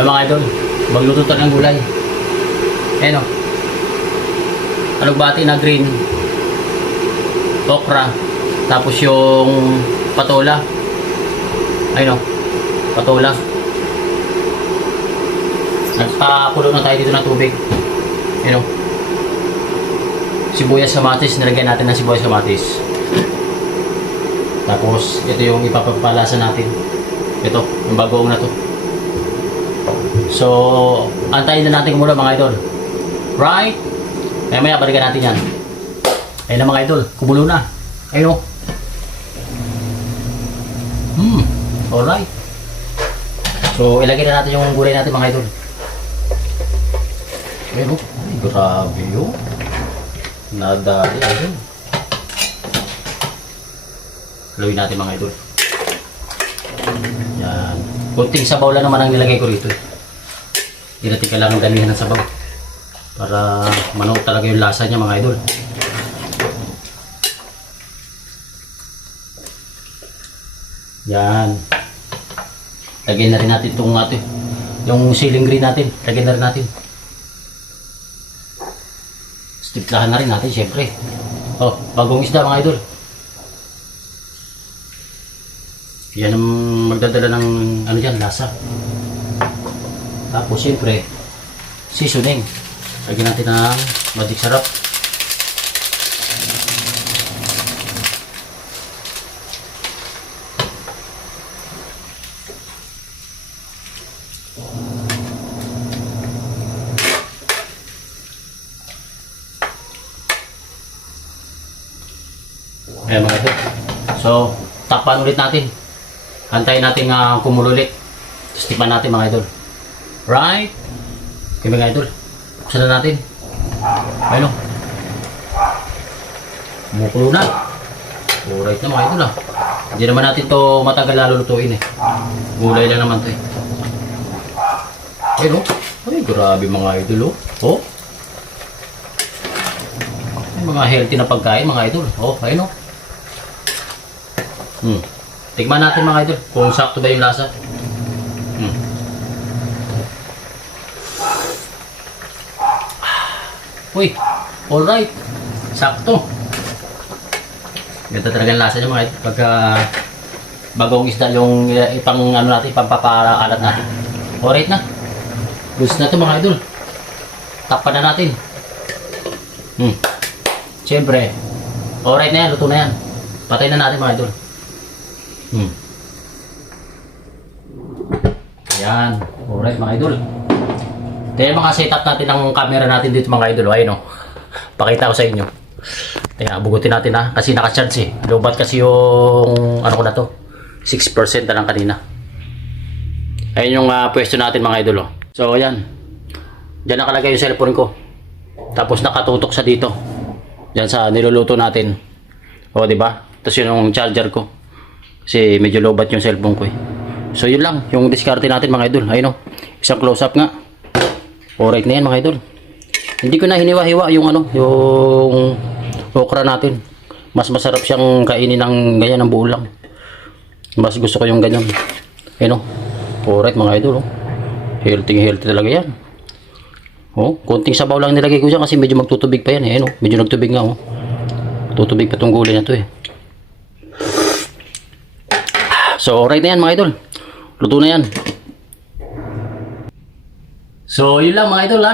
So mga idol, magluto tayo ng gulay. Ayan o. Alugbati na green. Okra. Tapos yung patola. Ayun o. Patola. Nagpakulo na tayo dito ng tubig. Ayan o. Sibuyas kamatis. Nilagyan natin ng sibuyas kamatis. Tapos ito yung ipapapalasa natin. Ito, yung bagoong na to. So, antayin na natin muna mga idol. Right? Maya balikan natin yan. Ayun na mga idol, kumulo na. Ayun o. Alright. So, ilagay na natin yung gulay natin mga idol. Ayun o. Ay, grabe yun. Nadali. Ayun. Haluin natin mga idol. Yan. Kunting sabaw lang naman ang nilagay ko rito. Hindi natin kailangan damihan ng sabaw para manuot talaga yung lasa niya mga idol. Yan. Lagyan na rin natin itong yung ceiling green natin. Lagyan na rin natin. Stimplahan na rin natin syempre. Oh, bagong isda mga idol. Yan ang magdadala ng ano dyan, lasa. Tapos siyempre seasoning. Lagyan natin ng magic sarap. Ayan mga ito. So takpan ulit natin. Antayin natin kumulo ulit. Tapos tikman natin mga idol. Right? Okay mga idol. Buksan na natin. Ayun o. Kumukulo na. Alright na mga idol . Hindi naman natin to matagal lalo lutuin . Gulay lang naman to . Ayun o. Ay grabe mga idol . Oh. Ay, mga healthy na pagkain mga idol . Oh, ayun o. Tikman natin mga idol kung sakto ba yung lasa. Uy, alright. Sakto. Ganda talaga ang lasa niya mga idol. Pagka bagong isda yung ipang ano natin, pampapaalat natin. Alright na. Gusto na ito mga idol. Takpan na natin. Siyempre. Alright na yan, luto na yan. Patay na natin mga idol. Ayan. Alright mga idol. Kaya mga setup natin ng camera natin dito mga idol. Ayun o. Pakita ko sa inyo. Kaya bugutin natin kasi naka-charge . Lobat kasi yung ano ko na to. 6% na lang kanina. Ayun yung pwesto natin mga idol . So ayan. Diyan nakalagay yung cellphone ko. Tapos nakatutok sa dito. Diyan sa niluluto natin. O diba? Tapos yun yung charger ko. Kasi medyo lobat yung cellphone ko . So yun lang. Yung diskarte natin mga idol. Ayun o. Isang close up nga. Alright na yan mga idol. Hindi ko na hiniwa-hiwa yung yung okra natin. Mas masarap siyang kainin ng ganyan ng buo lang. Mas gusto ko yung ganyan. Ayun alright mga idol . Healthy talaga yan. Konting sabaw lang nilagay ko dyan kasi medyo magtutubig pa yan . Ayun medyo nagtubig nga . Tutubig pa tong gulay na to . So alright na yan mga idol. Luto na yan. So yun lang mga idol .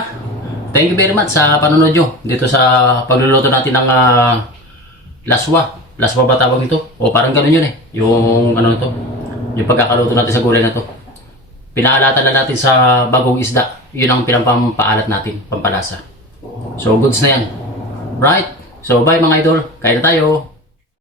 Thank you very much sa panonood nyo dito sa pagluluto natin ng laswa. Laswa ba tawag ito? O parang ganun yun . Yung ano na to. Yung pagkakaluto natin sa gulay na to. Pinaalatan na natin sa bagong isda. Yun ang pinampaalat natin. Pampalasa. So goods na yan. Right? So bye mga idol. Kain na tayo.